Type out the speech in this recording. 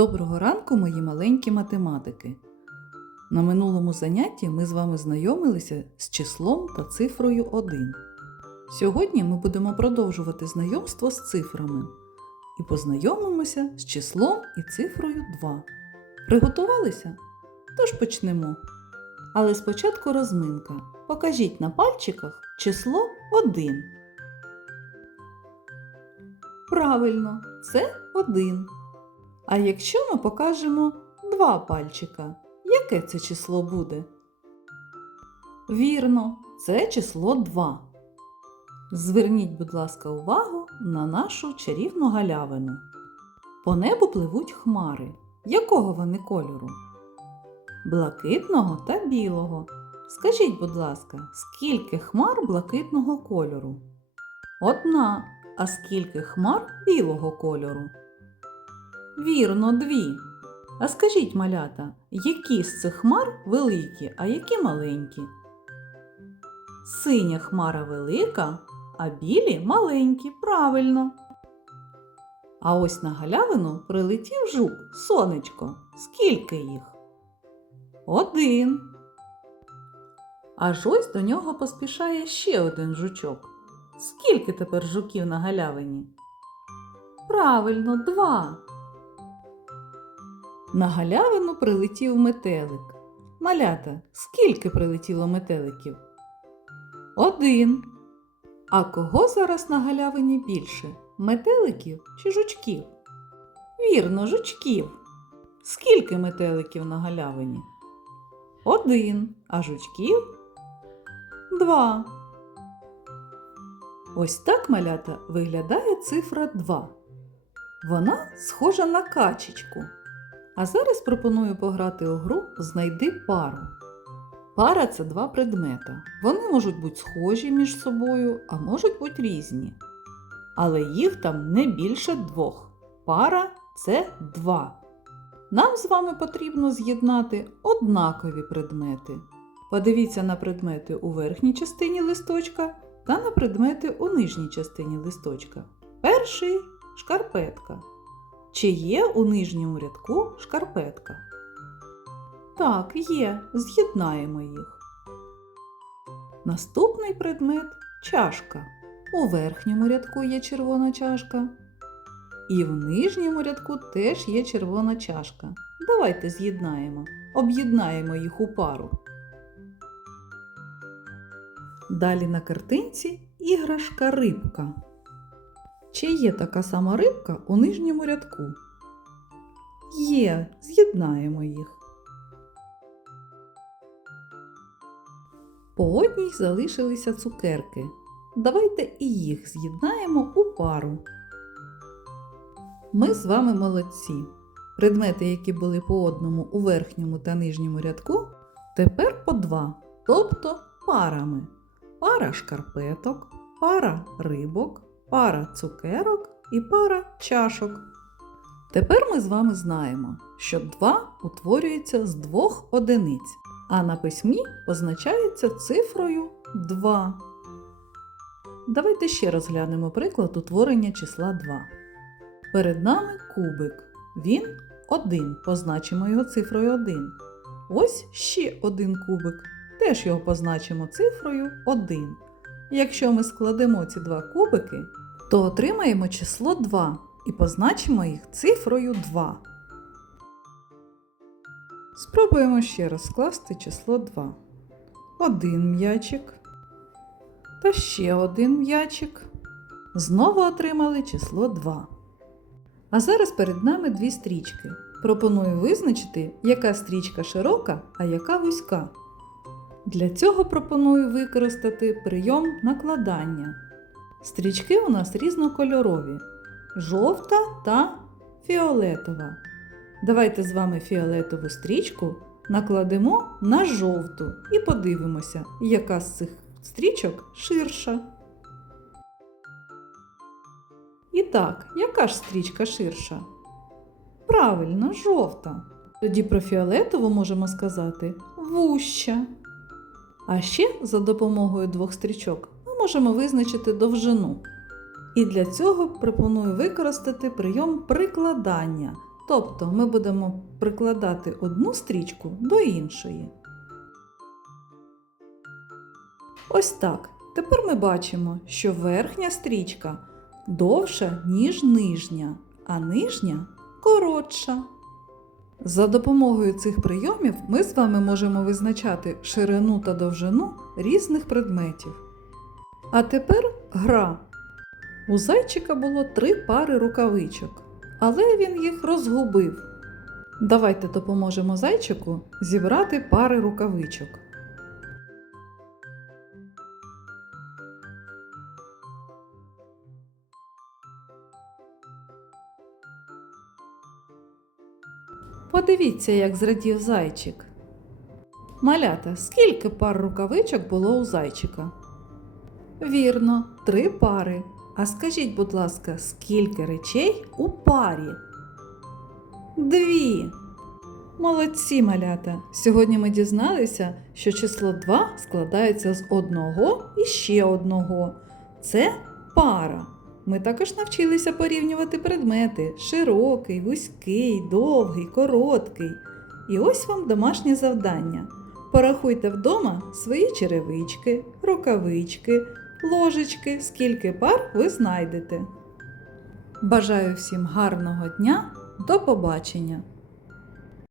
Доброго ранку, мої маленькі математики. На минулому занятті ми з вами знайомилися з числом та цифрою 1. Сьогодні ми будемо продовжувати знайомство з цифрами і познайомимося з числом і цифрою 2. Приготувалися? Тож почнемо. Але спочатку розминка. Покажіть на пальчиках число 1. Правильно, це 1. А якщо ми покажемо два пальчика, яке це число буде? Вірно, це число 2. Зверніть, будь ласка, увагу на нашу чарівну галявину. По небу пливуть хмари. Якого вони кольору? Блакитного та білого. Скажіть, будь ласка, скільки хмар блакитного кольору? Одна. А скільки хмар білого кольору? Вірно, дві. А скажіть, малята, які з цих хмар великі, а які маленькі? Синя хмара велика, а білі маленькі, правильно. А ось на галявину прилетів жук, сонечко. Скільки їх? Один. Аж ось до нього поспішає ще один жучок. Скільки тепер жуків на галявині? Правильно, два. На галявину прилетів метелик. Малята, скільки прилетіло метеликів? Один. А кого зараз на галявині більше? Метеликів чи жучків? Вірно, жучків. Скільки метеликів на галявині? Один. А жучків? Два. Ось так малята виглядає цифра 2. Вона схожа на качечку. А зараз пропоную пограти у гру Знайди пару. Пара це два предмета. Вони можуть бути схожі між собою, а можуть бути різні. Але їх там не більше двох. Пара це два. Нам з вами потрібно з'єднати однакові предмети. Подивіться на предмети у верхній частині листочка та на предмети у нижній частині листочка. Перший шкарпетка. Чи є у нижньому рядку шкарпетка? Так, є. З'єднаємо їх. Наступний предмет чашка. У верхньому рядку є червона чашка. І в нижньому рядку теж є червона чашка. Давайте з'єднаємо, об'єднаємо їх у пару. Далі на картинці іграшка рибка. Чи є така сама рибка у нижньому рядку? Є, з'єднаємо їх. По одній залишилися цукерки. Давайте і їх з'єднаємо у пару. Ми з вами молодці. Предмети, які були по одному у верхньому та нижньому рядку, тепер по два, тобто парами. Пара шкарпеток, пара рибок, пара цукерок і пара чашок. Тепер ми з вами знаємо, що 2 утворюється з двох одиниць, а на письмі позначається цифрою 2. Давайте ще розглянемо приклад утворення числа 2. Перед нами кубик. Він 1, позначимо його цифрою 1. Ось ще один кубик. Теж його позначимо цифрою 1. Якщо ми складемо ці два кубики, то отримаємо число 2 і позначимо їх цифрою 2. Спробуємо ще раз скласти число 2. Один м'ячик. Та ще один м'ячик. Знову отримали число 2. А зараз перед нами дві стрічки. Пропоную визначити, яка стрічка широка, а яка вузька. Для цього пропоную використати прийом накладання. Стрічки у нас різнокольорові жовта та фіолетова. Давайте з вами фіолетову стрічку накладемо на жовту і подивимося, яка з цих стрічок ширша. І так, яка ж стрічка ширша? Правильно, жовта. Тоді про фіолетову можемо сказати вуща. А ще за допомогою двох стрічок можемо визначити довжину. І для цього пропоную використати прийом прикладання. Тобто ми будемо прикладати одну стрічку до іншої. Ось так. Тепер ми бачимо, що верхня стрічка довша, ніж нижня, а нижня коротша. За допомогою цих прийомів ми з вами можемо визначати ширину та довжину різних предметів. А тепер гра. У зайчика було три пари рукавичок, але він їх розгубив. Давайте допоможемо зайчику зібрати пари рукавичок. Подивіться, як зрадів зайчик. Малята, скільки пар рукавичок було у зайчика? Вірно, три пари. А скажіть, будь ласка, скільки речей у парі? Дві. Молодці, малята! Сьогодні ми дізналися, що число 2 складається з одного і ще одного. Це пара. Ми також навчилися порівнювати предмети широкий, вузький, довгий, короткий. І ось вам домашнє завдання. Порахуйте вдома свої черевички, рукавички, ложечки, скільки пар ви знайдете. Бажаю всім гарного дня, до побачення!